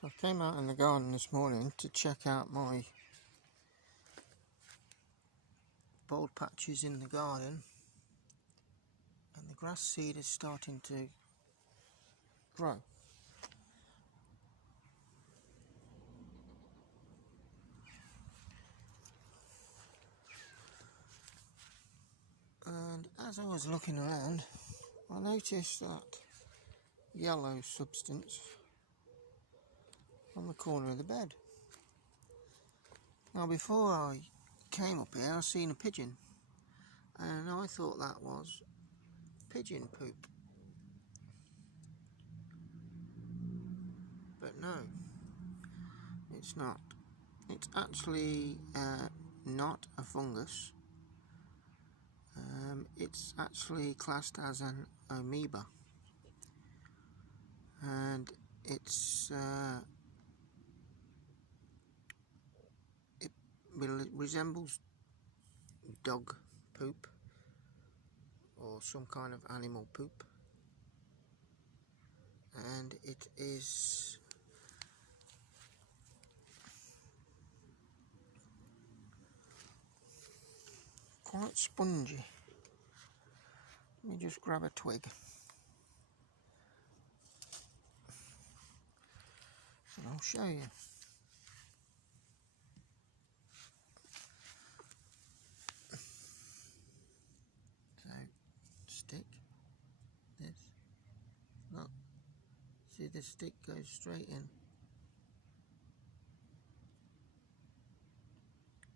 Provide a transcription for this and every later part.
So I came out in the garden this morning to check out my bulb patches in the garden, and the grass seed is starting to grow. And as I was looking around, I noticed that yellow substance on the corner of the bed. Now, before I came up here, I seen a pigeon, and I thought that was pigeon poop. But no, it's not. It's actually not a fungus. It's actually classed as an amoeba, and it resembles dog poop or some kind of animal poop, and it is quite spongy. Let me just grab a twig and I'll show you. So, stick this. Look, see, the stick goes straight in.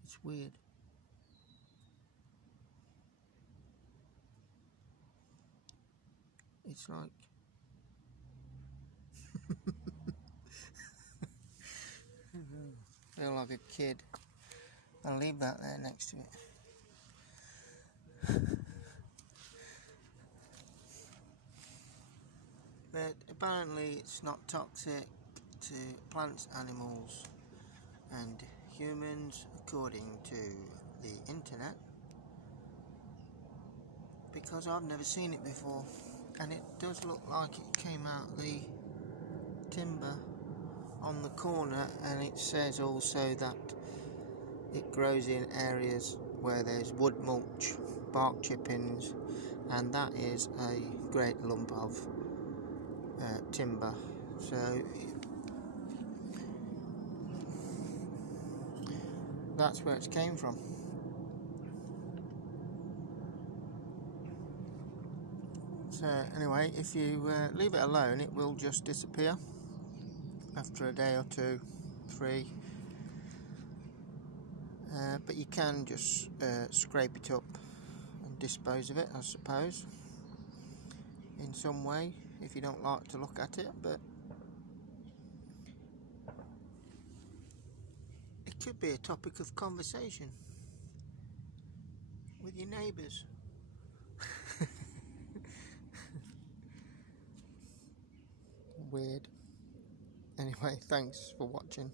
It's weird. It's like feel like a kid. I'll leave that there next to it. But apparently it's not toxic to plants, animals and humans, according to the internet, because I've never seen it before, and it does look like it came out the timber on the corner, and it says also that it grows in areas where there's wood mulch, bark chippings, and that is a great lump of timber. So that's where it came from. So anyway, if you leave it alone, it will just disappear after a day or two, 3. But you can just scrape it up and dispose of it, I suppose, in some way, if you don't like to look at it. But it could be a topic of conversation with your neighbours. Weird. Anyway, thanks for watching.